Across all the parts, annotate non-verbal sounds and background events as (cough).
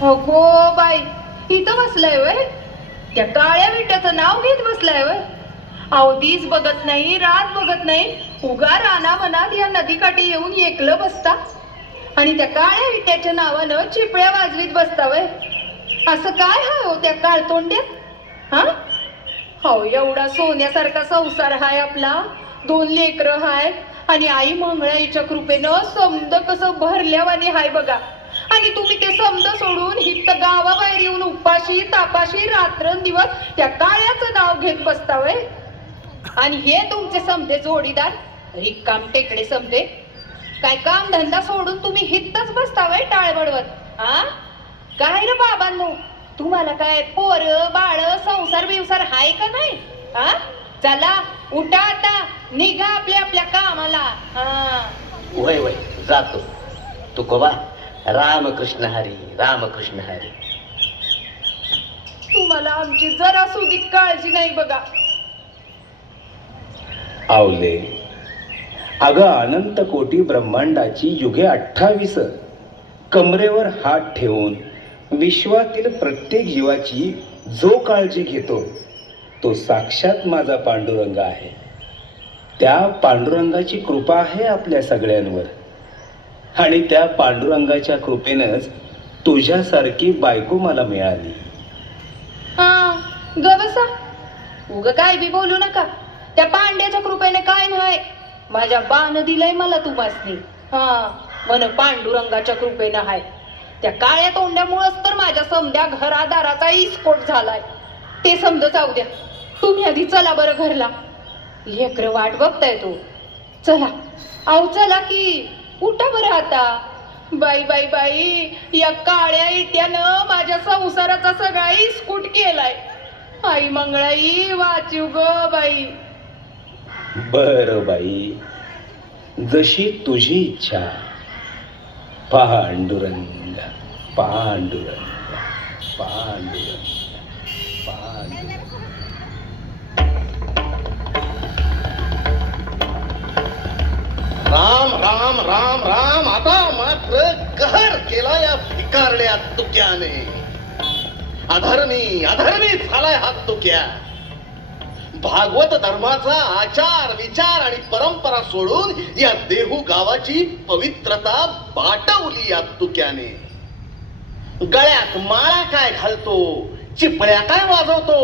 हो, अगो बाई. इथं बसलाय वय. त्या काळ्या विट्याचं नाव घेत बसलाय वय. अवधीच बघत नाही रात बघत नाही. उगा राना मनात या नदीकाठी येऊन एकलं बसता. आणि त्या काळ्या विट्याच्या नावानं चिपळ्या वाजवीत बसता वय. असं काय हाय हो त्या काळतोंड्यात? हा? हो एवढा सोन्यासारखा संसार हाय आपला. दोन लेकरं हाय. आणि आई मंगळाईच्या कृपेनं समद कसं भरल्यावानी हाय बघा. आणि तुम्ही ते समज सोडून हित गावाबाहेर येऊन उपाशी तापाशी रात्रंदिवस त्या काळ्याचं नाव घेत बसतावय? आणि हे तुमचे समजे जोडीदार रिक्काम टेकडे समजे. काय काम धंदा सोडून तुम्ही हितच बसतावय टाळबडवत हा काय रे बाबांनो? तुम्हाला काय पोर बाळ संसार बिवसार हाय का नाही? हा चला उठा आता निघा आपल्या आपल्या कामाला हा वय वय जातो. तुकोबा रामकृष्ण हरी रामकृष्ण हरी. तुम्हाला आमची जरा सुधी काळजी नाही बघा. आवले अगं अनंत कोटी ब्रह्मांडाची युगे अठ्ठावीस. कमरेवर हात ठेवून विश्वातील प्रत्येक जीवाची जो काळजी घेतो तो साक्षात माझा पांडुरंग आहे. त्या पांडुरंगाची कृपा आहे आपल्या सगळ्यांवर. आणि त्या पांडुरंगाच्या कृपेनंच तुझ्यासारखी बायको मला मिळाली. हा उग काय बी बोलू नका. त्या पांड्याच्या कृपेने काय नाही माझ्या बाण दिलंय मला तुम्हासनी हा मन पांडुरंगाच्या कृपेनं हाय त्या काळ्या तोंड्यामुळंच तर माझ्या समद्या घरादाराचा इस्फोट झालाय. ते समज जाऊ द्या. तुम्ही आधी चला बरं घरला. लेकर वाट बघताय तो. चला. आऊ चला की. उठा बरं आता. बाई बाई बाई या काळ्या इट्यानं माझ्या संसाराचा सगळा इस्कूट केलाय. आई मंगळाई वाचीव ग बाई. बर बाई जशी तुझी इच्छा. पांडुरंग पांडुरंग पांडुरंग. राम राम राम राम आता मात्र कहर केला या भिकारड्या तुक्याने. अधर्मी अधर्मी झालाय हा तुक्या. भागवत धर्माचा आचार विचार आणि परंपरा सोडून या देहू गावाची पवित्रता बाटवली या तुक्याने. गळ्यात माळा काय घालतो चिपळ्या काय वाजवतो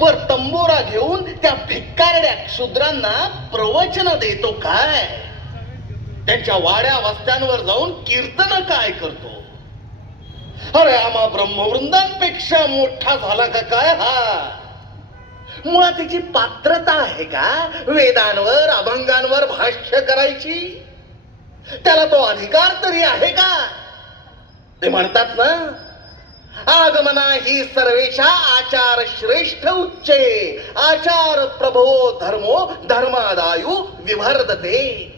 वर तंबोरा घेऊन त्या भिक्कारड्या शूद्रांना प्रवचन देतो काय? त्यांच्या वाड्या वस्त्यांवर जाऊन कीर्तन काय करतो? अरे आम्हा ब्रह्मवृंदांपेक्षा मोठा झाला का काय हा? मुळात तिची पात्रता आहे का? वेदांवर अभंगांवर भाष्य करायची? त्याला तो अधिकार तरी आहे का? ते म्हणतात ना आगमना ही सर्वेशा आचार श्रेष्ठ उच्चे आचार प्रभो धर्मो धर्मादायु विभर्दते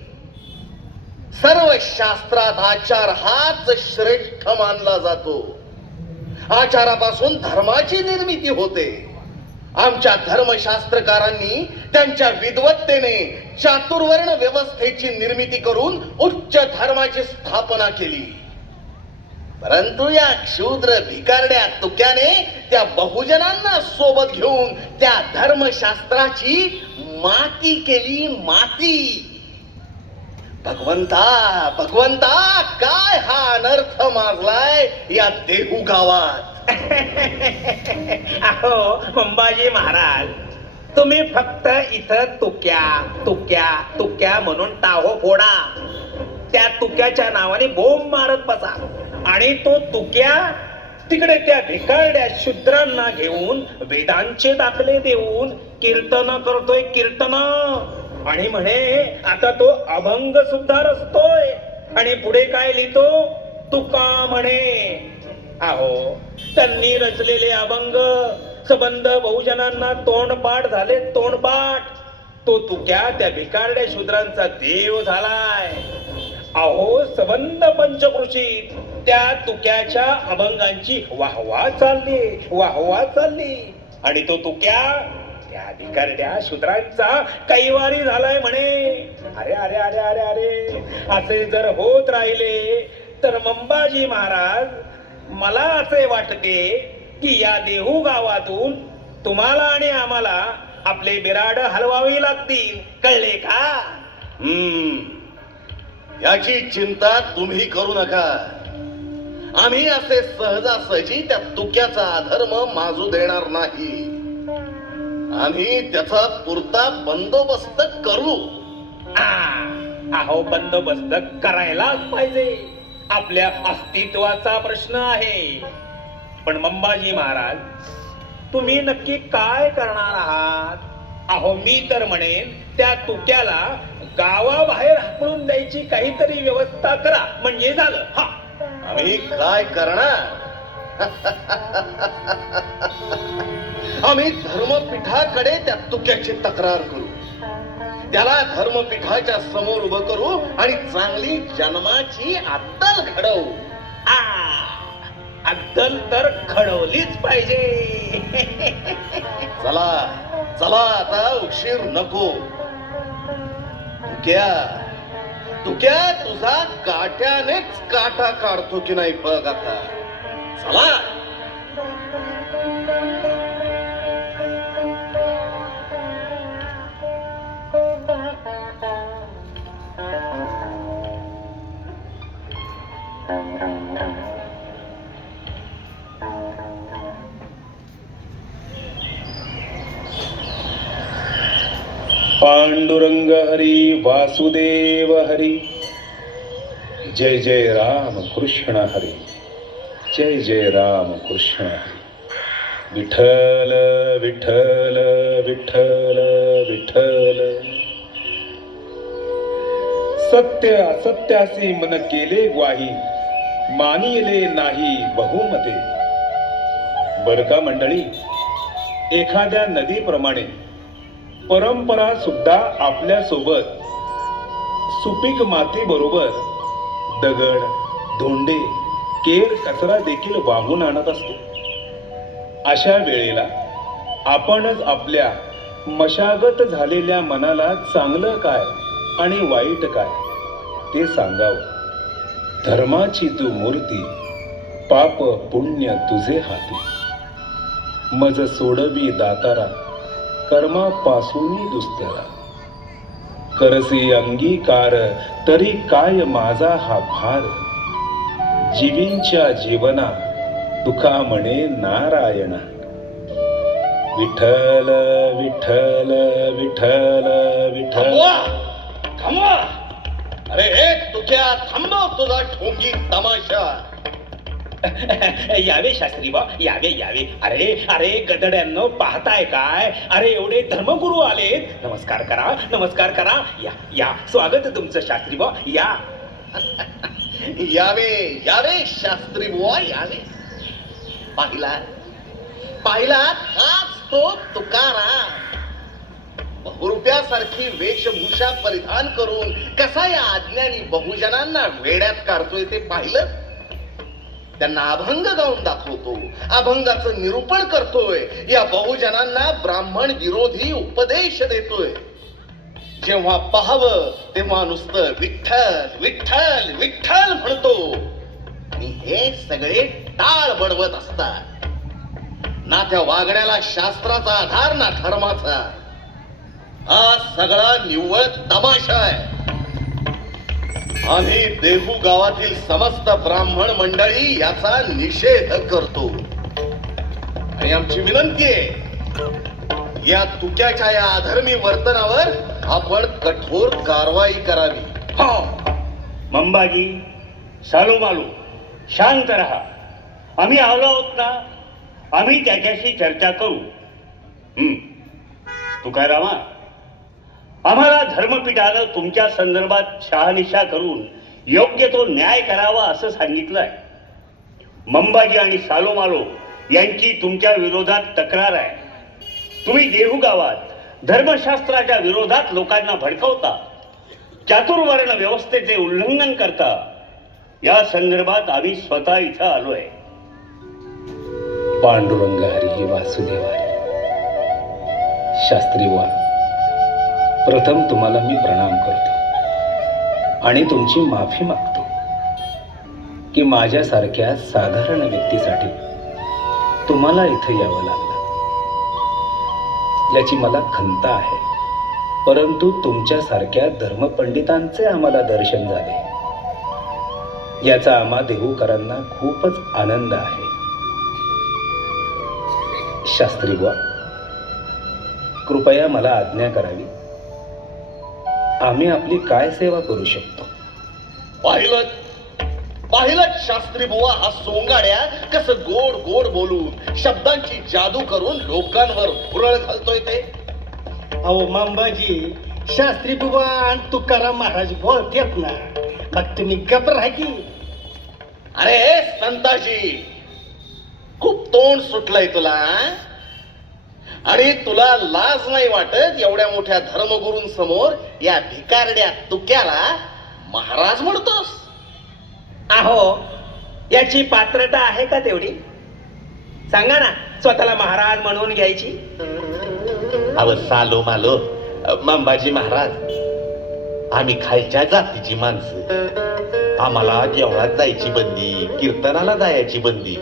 सर्व शास्त्रात आचार हाच श्रेष्ठ मानला जातो. आचारापासून धर्माची निर्मिती होते. आमच्या धर्मशास्त्रकारांनी त्यांच्या विद्वत्तेने चातुर्वर्ण व्यवस्थेची निर्मिती करून उच्च धर्माची स्थापना केली. परंतु या क्षुद्र भिकारड्या तुक्याने त्या बहुजनांना सोबत घेऊन त्या धर्मशास्त्राची माती केली माती. भगवंता भगवंता काय हा अनर्थ माजलाय या देहू गावात? (laughs) अहो अंबाजी महाराज तुम्ही फक्त इथं तुक्या तुक्या तुक्या म्हणून टाहो फोडा. त्या तुक्याच्या नावाने बोंब मारत बसा. आणि तो तुक्या तिकडे त्या भिकारड्या शूद्रांना घेऊन वेदांचे दाखले देऊन कीर्तन करतोय कीर्तन. आणि म्हणे आता तो अभंग सुद्धा रचतोय. आणि पुढे काय लिहितो? तुका म्हणे. आहो त्यांनी रचलेले अभंग संबंध बहुजनांना तोंडपाठ झाले तोंडपाठ. तो तुक्या त्या भिकारड्या शूद्रांचा देव झालाय. अहो सबंध पंचकृषीत त्या तुक्याच्या अभंगांची वाहवा चालली वाहवा चालली. आणि तो तुक्या त्या भिकारड्या शूद्रांचा कैवारी झालाय म्हणे. अरे अरे अरे अरे अरे असे जर होत राहिले तर मंबाजी महाराज मला असे वाटते की या देहू गावातून तुम्हाला आणि आम्हाला आपले बिराड हलवावी लागतील. कळले का? हम्म. याची चिंता तुम्ही करू नका. आम्ही असे सहजासहजी त्या तुक्याचा अधर्म माजू देणार नाही. आम्ही त्याचा पुरता बंदोबस्त करू. अहो बंदोबस्त करायलाच पाहिजे. आपल्या अस्तित्वाचा प्रश्न आहे. पण मंबाजी महाराज तुम्ही नक्की काय करणार आहात? अहो मी तर म्हणेन त्या तुक्याला गावाबाहेर हाकलून द्यायची काहीतरी व्यवस्था करा. म्हणजे झालं. हा. आम्ही काय करणार? (laughs) आम्ही धर्मपीठाकडे त्या तुक्याची तक्रार करू. त्याला धर्मपीठाच्या समोर उभं करू आणि चांगली जन्माची अद्दल घडवू. अद्दल तर घडवलीच पाहिजे. चला चला आता उशीर नको. तुक्या तुक्या तुझा काट्यानेच काटा काढतो की नाही बघ आता. चला. पांडुरंग हरी वासुदेव हरी। जय जय राम कृष्ण हरी। जय जय राम कृष्ण हरी। विठ्ठल विठ्ठल विठ्ठल विठ्ठल। सत्य असत्यासी मन केले ग्वाही मानिले नाही बहुमते। बर का मंडळी एखाद्या नदीप्रमाणे परंपरा सुद्धा आपल्यासोबत सुपीक माती बरोबर दगड धोंडे केर कचरा देखील वाहून आणत असतो. अशा वेळेला आपणच आपल्या मशागत झालेल्या मनाला चांगलं काय आणि वाईट काय ते सांगावं. धर्माची तू मूर्ती पाप पुण्य तुझे हाती. मज सोडवी दातारा कर्मापासून दुस्तरा करसी अंगीकार तरी काय माझा हा भार? जीवींच्या जीवना तुका म्हणे नारायणा. विठ्ठल विठ्ठल विठ्ठल विठ्ठल. थांबवा! अरे हे तुझ्या थांबव तुझा ठोंगी तमाशा. (laughs) यावे शास्त्री बा यावे यावे. अरे अरे गदड्यांनो पाहताय काय? अरे एवढे धर्मगुरू आले नमस्कार करा नमस्कार करा. या या. स्वागत तुमचं शास्त्री बा या. (laughs) यावे यावे शास्त्री बुवा यावे. पाहिला पाहिला हाच तो तुकाराम. बहुरुप्यासारखी वेशभूषा परिधान करून कसा या अज्ञानी बहुजनांना वेड्यात काढतोय ते पाहिलं? त्यांना अभंग गाऊन दाखवतो. अभंगाचं निरूपण करतोय. या बहुजनांना ब्राह्मण विरोधी उपदेश देतोय. जेव्हा पाहावं तेव्हा नुसतं विठ्ठल विठ्ठल विठ्ठल म्हणतो. आणि हे सगळे टाळ बडवत असतात. ना त्या वागण्याला शास्त्राचा आधार ना धर्माचा. हा सगळा निव्वळ तमाशा आहे. आम्ही देहू गावातील समस्त ब्राह्मण मंडळी याचा निषेध करतो. आणि आमची विनंती आहे या तुक्याच्या या अधर्मी वर्तनावर आपण कठोर कारवाई करावी. हो. मंबाजी सालू मालू शांत रहा. आम्ही आलो आहोत ना आम्ही त्याच्याशी चर्चा करू. तुकारामा आम्हाला धर्मपीठानं तुमच्या संदर्भात शहानिशा करून योग्य तो न्याय करावा असं सांगितलंय. मंबाजी आणि सालोमालो यांची तुमच्या विरोधात तक्रार आहे. तुम्ही देहू गावात धर्मशास्त्राच्या विरोधात लोकांना भडकवता चातुर्वर्ण व्यवस्थेचे उल्लंघन करता या संदर्भात आम्ही स्वतः इथं आलोय. पांडुरंग हरी वासुदेव शास्त्री वा प्रथम तुम्हाला मी प्रणाम करतो. आणि तुमची माफी मागतो. की माझ्यासारख्या साधारण व्यक्तीसाठी तुम्हाला इथं यावं लागलं. याची मला खंत आहे. परंतु तुमच्यासारख्या धर्मपंडितांचे आम्हाला दर्शन झाले. याचा आम्हा देहूकरांना खूपच आनंद आहे. शास्त्री बुवा कृपया मला आज्ञा करावी. आम्ही आपली काय सेवा करू शकतो? पाहिलं पाहिलं शास्त्री बुवा हा सोंगाड्या कसं गोड गोड बोलून शब्दांची जादू करून लोकांवर भुरळ घालतोय ते. अहो मांबाजी शास्त्री बुवा आणि तुकाराम महाराज बोलतेत ना. मग तुम्ही राहा की. अरे संताजी खूप तोंड सुटलंय तुला? आणि तुला लाज नाही वाटत एवढ्या मोठ्या धर्मगुरूंसमोर या भिकारड्या तुक्याला महाराज म्हणतोस? अहो याची पात्रता आहे का तेवढी? सांगा ना स्वतःला महाराज म्हणून घ्यायची. अव सालो मालो मंबाजी महाराज आम्ही खालच्या जातीची माणसं. आम्हाला देवळात जायची बंदी कीर्तनाला जायची बंदी.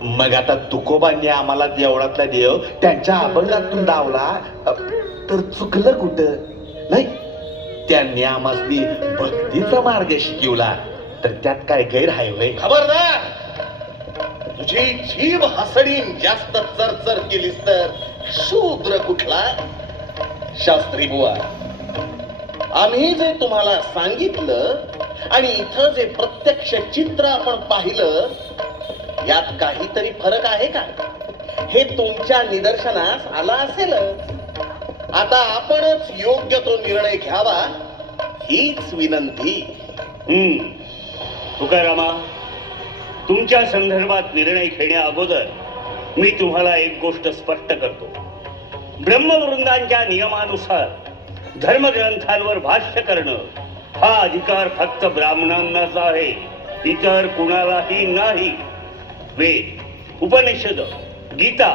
मग आता तुकोबांनी आम्हाला देवळातला देव त्यांच्या अभंगातून दावला तर चुकलं कुठं? नाही त्यांनी आम्हाला भक्तीचा मार्ग शिकवला. तर त्यात काय गैर आहे होय? खबरदार! तुझी जीव हसडीन जास्त चरचर केलीस तर शूद्र कुठला? शास्त्री बुवा आम्ही जे तुम्हाला सांगितलं आणि इथं जे प्रत्यक्ष चित्र आपण पाहिलं यात काहीतरी फरक आहे का? हे तुमच्या निदर्शनास आला असेलच. आता आपणच योग्य तो निर्णय घ्यावा हीच विनंती. हम्म. तुकारामा तुमच्या संदर्भात निर्णय घेण्या अगोदर मी तुम्हाला एक गोष्ट स्पष्ट करतो. ब्रह्मवृंदांच्या नियमानुसार धर्मग्रंथांवर भाष्य करणं हा अधिकार फक्त ब्राह्मणांनाच आहे. इतर कुणालाही नाही. वेद उपनिषद गीता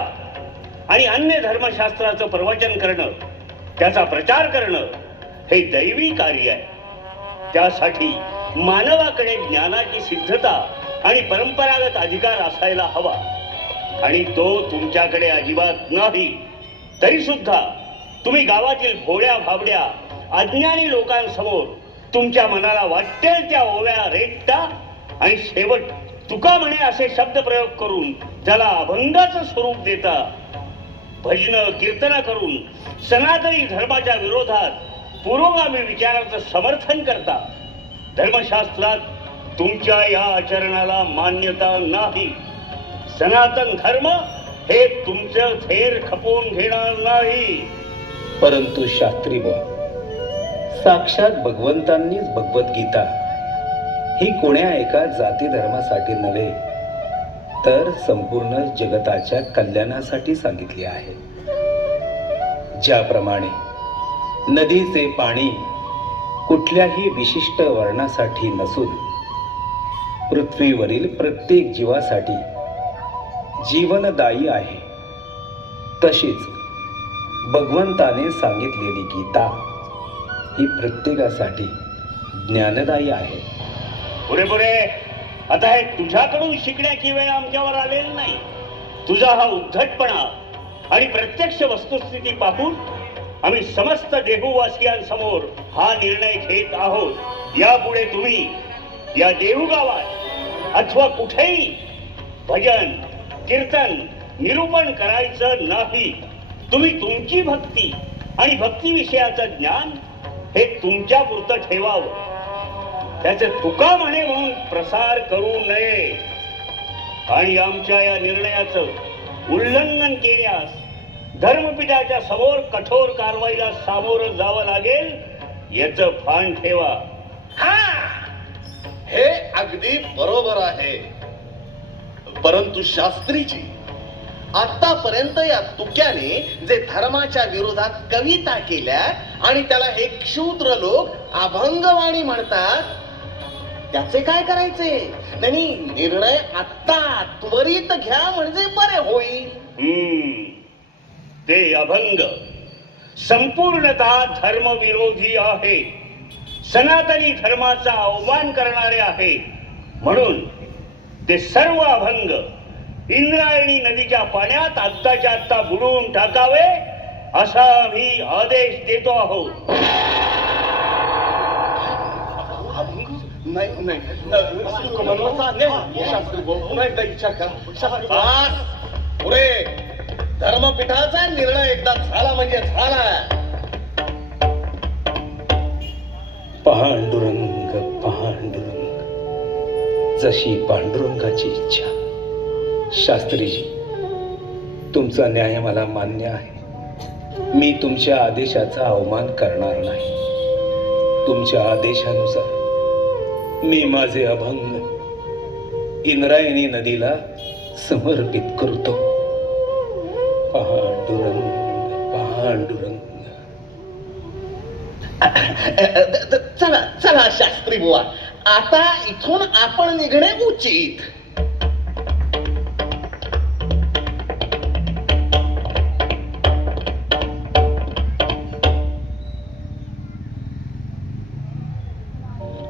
आणि अन्य धर्मशास्त्राचं प्रवचन करणं त्याचा प्रचार करणं हे दैवी कार्य आहे. त्यासाठी मानवाकडे ज्ञानाची सिद्धता आणि परंपरागत अधिकार असायला हवा. आणि तो तुमच्याकडे अजिबात नाही तरी सुद्धा तुम्ही गावातील भोळ्या भाबड्या अज्ञानी लोकांसमोर तुमच्या मनाला वाटेल त्या ओव्या रेटता आणि शेवट तुका म्हणे असे शब्द प्रयोग करून त्याला अभंगाचं स्वरूप देता भजन कीर्तन करून सनातनी धर्माच्या विरोधात पुरोगामी विचाराचं समर्थन करता. धर्मशास्त्रात तुमच्या या आचरणाला मान्यता नाही. सनातन धर्म हे तुमचं थेर खपवून घेणार नाही. परंतु शास्त्री साक्षात भगवंतांनीच भगवद्गीता ही कोण्या एका जाती धर्मासाठी नव्हे तर संपूर्ण जगताच्या कल्याणासाठी सांगितली आहे. ज्याप्रमाणे नदीचे पाणी कुठल्याही विशिष्ट वर्णासाठी नसून पृथ्वीवरील प्रत्येक जीवासाठी जीवनदायी आहे. तशीच भगवंताने सांगितलेली गीता ही प्रत्येकासाठी ज्ञानदायी आहे. पुढे पुढे आता हे तुझ्याकडून शिकण्याची वेळ आमच्यावर आलेली नाही. तुझा हा उद्धटपणा आणि प्रत्यक्ष वस्तुस्थिती पाहून आम्ही समस्त देहूवासियांसमोर हा निर्णय घेत आहोत. यापुढे तुम्ही या देहू गावात अथवा कुठेही भजन कीर्तन निरूपण करायचं नाही. तुम्ही तुमची भक्ती आणि भक्ती विषयाचं ज्ञान हे तुमच्या पुरतं ठेवावं. त्याचे तुका म्हणे म्हणून प्रसार करू नये. आणि आमच्या या निर्णयाचं उल्लंघन केल्यास धर्मपीठाच्या समोर कठोर कारवाईला सामोरं जावं लागेल याचं भान ठेवा. हा! हे अगदी बरोबर आहे. परंतु शास्त्रीजी आतापर्यंत या तुक्याने जे धर्माच्या विरोधात कविता केल्या आणि त्याला हे क्षुद्र लोक अभंगवाणी म्हणतात त्याचे काय करायचे? त्यांनी निर्णय आत्ता त्वरित घ्या म्हणजे बरे होईल. हम्म. ते अभंग. संपूर्णतः धर्मविरोधी आहे. सनातनी धर्माचा अवमान करणारे आहे. म्हणून ते सर्व अभंग इंद्रायणी नदीच्या पाण्यात आत्ताच्या आत्ता बुडवून टाकावे असा आम्ही आदेश देतो आहोत. नाही नाही शास्त्री विचार करा. पुरे धर्मपीठाचा निर्णय एकदा झाला म्हणजे झाला. पांडुरंग पांडुरंग. जशी पांडुरंगाची इच्छा. शास्त्रीजी तुमचा न्याय मला मान्य आहे. मी तुमच्या आदेशाचा अवमान करणार नाही. तुमच्या आदेशानुसार मी माझे अभंग इंद्रायणी नदीला समर्पित करतो. पांडुरंग पांडुरंग. (coughs) चला चला शास्त्री बुवा. आता इथून आपण निघणे उचित.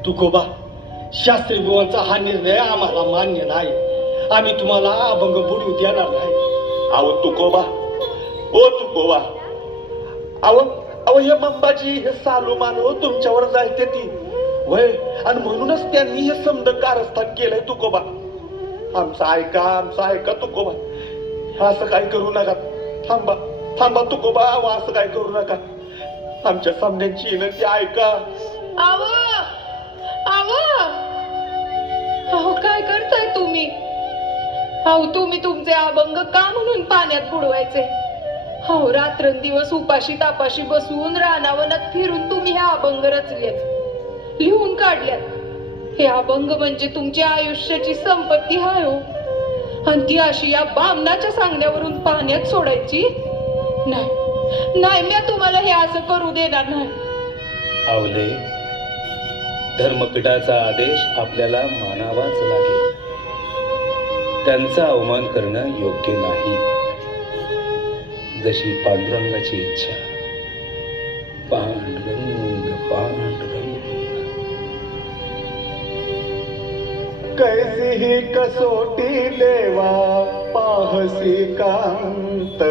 तुकोबा शास्त्री बुवांचा हा निर्णय आम्हाला मान्य नाही. आम्ही तुम्हाला अभंग बुडू देणार नाही. अहो तुकोबा. ओ तुकोबा. अहो अहो हे मंबाची हे सालू मानव तुमच्यावर जायते ती. वय आणि म्हणूनच त्यांनी हे समद कारस्थान केलंय तुकोबा. आमचं ऐका आमचं ऐका तुकोबा. असं काय करू नका. थांबा थांबा तुकोबा. अहो असं काय करू नका. आमच्या सामन्यांची विनंती ऐका. आव आव अहो काय करताय तुम्ही? अहो तुम्ही तुमचे अभंग का म्हणून पाण्यात बुडवायचे? अहो रात्रंदिवस उपाशी तापाशी बसून रानावनात फिरून तुम्ही हे अभंग रचलेत. लिहून काढल्यात. हे अभंग म्हणजे तुमच्या आयुष्याची संपत्ती आहे हो. आणि ती अशी या बामनाच्या सांगण्यावरून पाण्यात सोडायची? नाही. नाही मी तुम्हाला हे असं करू देणार नाही. आवले धर्मपीठाचा आदेश आपल्याला मानावाच लागेल. त्यांचा अवमान करणं योग्य नाही. जशी पांडुरंगाची इच्छा. पांडुरंग पांडुरंग. कैसी ही कसोटी देवा पाहसी कांत.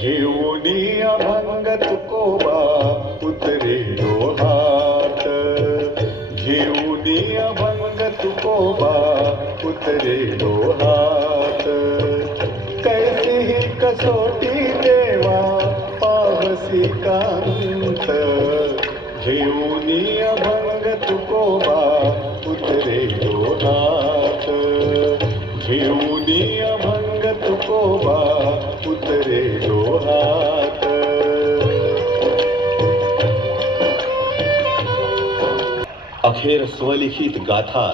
घेऊनी अभंग तुकोबा उतरे हात घेऊनी अभंग तुकोबा उतरे हात कैसी ही कसोटी देवा पावसी कांत. घेऊनी अभंग तुकोबा उतरे हात घेऊनी अभंग तुकोबा उतरे हात अखेर स्वलिखित गाथा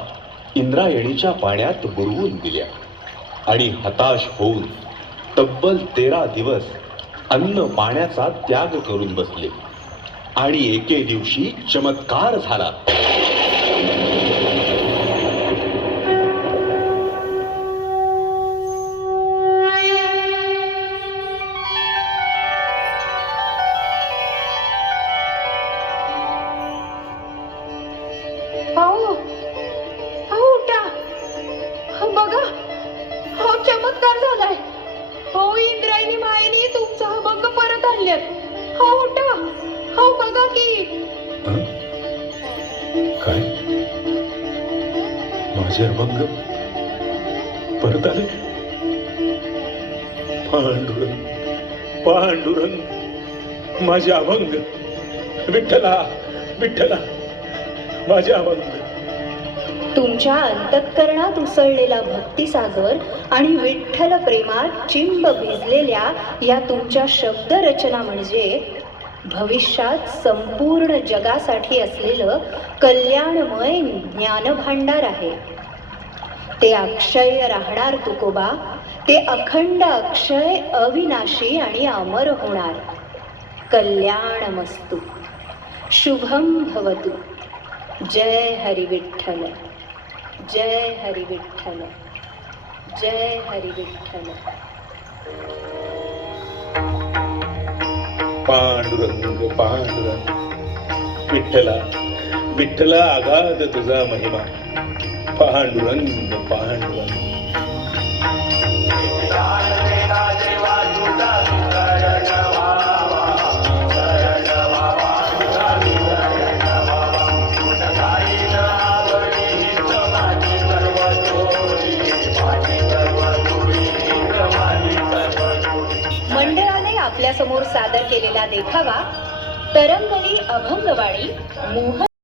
इंद्रायणीच्या पाण्यात बुडवून दिल्या. आणि हताश होऊन तब्बल तेरा दिवस अन्न पाण्याचा त्याग करून बसले. आणि एके दिवशी चमत्कार झाला. माझे अभंग. विठ्ठला विठ्ठला माझे अभंग. तुमच्या अंतःकरणात उसळलेला भक्तिसागर आणि विठ्ठल प्रेमात चिंब भिजलेल्या या तुमच्या शब्दरचना म्हणजे भविष्यात संपूर्ण जगासाठी असलेलं कल्याणमय ज्ञानभांडार आहे. ते अक्षय राहणार तुकोबा ते अखंड अक्षय अविनाशी आणि अमर होणार. कल्याणमस्तु। शुभम भवतु। जय हरिविठ्ठल। जय हरिविठ्ठल। जय हरिविठ्ठल। पांडुरंग पांडुरंग। विठ्ठला विठ्ठला आघात तुझा महिमा। पांडुरंग पांडुरंग। सादर केलेला देखावा तरंगली अभंगवाणी मोहन